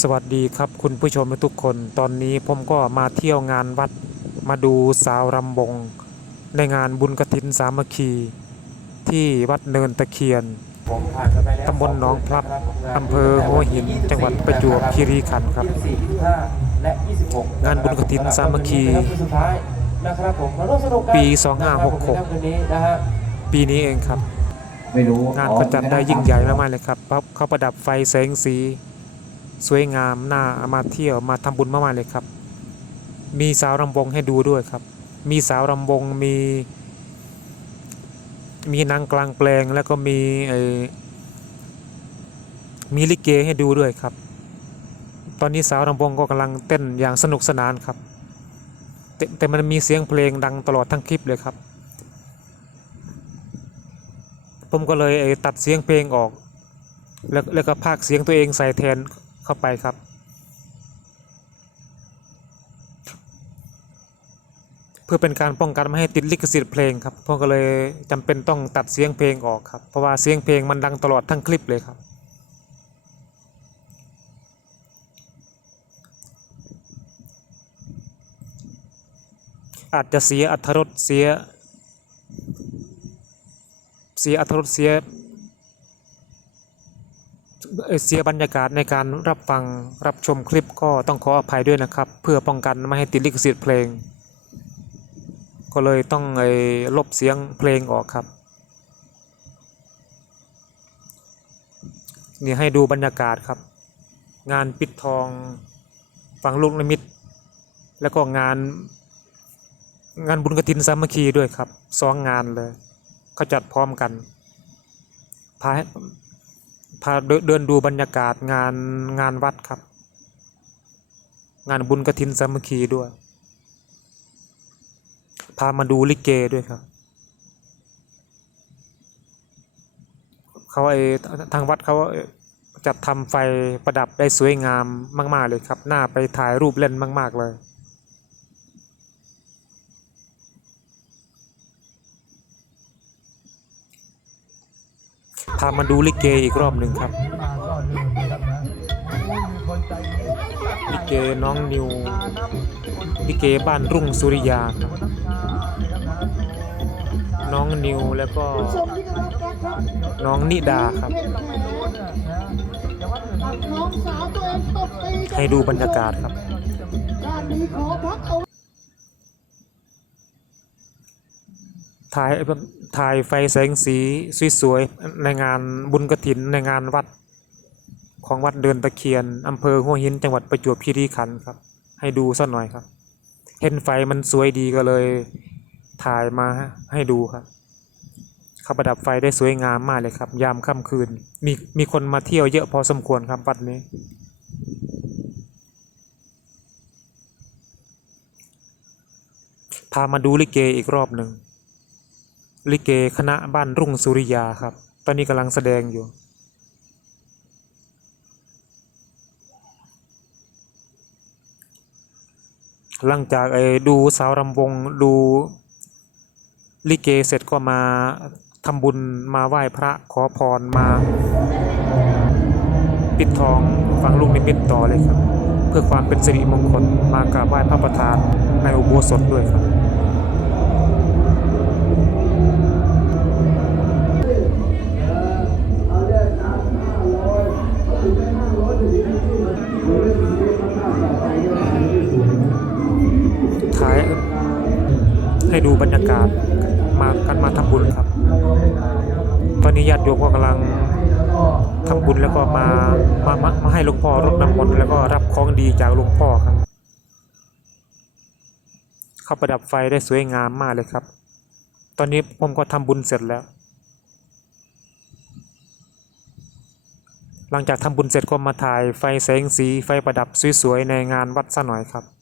สวัสดีครับคุณผู้ชมทุกคน ตอนนี้ผมก็มาเที่ยวงานวัดมาดูสาวรำวงในงานบุญกฐินสามัคคี ที่วัดเนินตะเคียนตำบลหนองพลับอำเภอหัวหิน จังหวัดประจวบคีรีขันธ์ครับ24 25และ26งานบุญกฐินสามัคคีสุดท้ายนะครับผมมาร่วมสนุกกันปีนะครับผมในค่ำคืนนี้นะฮะปีนี้เองครับไม่รู้งานก็จัดได้ยิ่งใหญ่มากๆเลยครับเพราะเขาประดับไฟแสงสี สวยงามน่ามาเที่ยวมาทำบุญมากๆเลยครับ มีสาวรำวงให้ดูด้วยครับ มีสาวรำวงมี มีนางกลางแปลงแล้วก็มีมีลิเกให้ดูด้วยครับ ตอนนี้สาวรำวงก็กำลังเต้นอย่างสนุกสนานครับแต่แต่มันมีเสียงเพลงดังตลอดทั้งคลิปเลยครับ ผมก็เลยตัดเสียงเพลงออก แล้วแล้วก็พากเสียงตัวเองใส่แทน เข้าไปครับ เพื่อเป็นการป้องกันไม่ให้ติดลิขสิทธิ์เพลงครับผมก็เลยจำเป็นต้องตัดเสียงเพลงออกครับเพราะว่าเสียงเพลงมันดังตลอดทั้งคลิปเลยครับ อาจจะเสียอรรถรสเสียเสียอรรถรสเสีย เสียบรรยากาศในการรับฟังรับชมคลิปก็ต้องขออภัยด้วยนะครับ เพื่อป้องกันไม่ให้ติดลิขสิทธิ์เพลง ก็เลยต้องไอ้ลบเสียงเพลงออกครับนี่ให้ดูบรรยากาศครับ งานปิดทองฝังลูกนิมิต แล้วก็งานงานบุญกฐินสามัคคีด้วยครับสองงานเลยเขาจัดพร้อมกันพา พาเดินดูบรรยากาศงานงานวัดครับ งานบุญกฐินสามัคคีด้วย พามาดูลิเกด้วยครับเขาไอทางวัดเขาจัดทำไฟประดับได้สวยงามมาก ๆ เลยครับ น่าไปถ่ายรูปเล่นมาก ๆ เลย พามาดูลิเกอีกรอบหนึ่งครับ ลิเกน้องนิว ลิเกบ้านรุ่งสุริยาครับน้องนิวแล้วก็น้องนิดาครับน้องสาวตัวเองตบตีกันให้ดูบรรยากาศครับ ด้านนี้ขอพักเอา ถ่ายถ่ายไฟแสงสีสวยๆในงานบุญกระถินในงานวัดของวัดเดินตะเคียนอำเภอหัวหินจังหวัดประจวบคีรีขันธ์ครับ ให้ดูสักหน่อยครับ เห็นไฟมันสวยดีก็เลยถ่ายมาให้ดูครับเขาประดับไฟได้สวยงามมากเลยครับ ยามค่ำคืน มีมีคนมาเที่ยวเยอะพอสมควรครับวัดนี้ พามาดูลิเกอีกรอบหนึ่ง ลิเกคณะบ้านรุ่งสุริยาครับ ตอนนี้กำลังแสดงอยู่ หลังจากไอ้ดูสาวรำวงดูลิเกเสร็จก็มาทำบุญมาไหว้พระขอพรมา ปิดทองฝังลูกนิมิตต่อเลยครับ เพื่อความเป็นสิริมงคลมากราบไหว้พระประธานในอุโบสถด้วยครับ ให้ดูบรรยากาศมากันมาทำบุญครับ ตอนนี้ญาติโยมก็กำลังทำบุญแล้วก็มามามามาให้หลวงพ่อรดน้ำมนต์แล้วก็รับของดีจากหลวงพ่อครับ เขาประดับไฟได้สวยงามมากเลยครับ ตอนนี้ผมก็ทำบุญเสร็จแล้ว หลังจากทำบุญเสร็จก็มาถ่ายไฟแสงสีไฟประดับสวยๆในงานวัดซะหน่อยครับ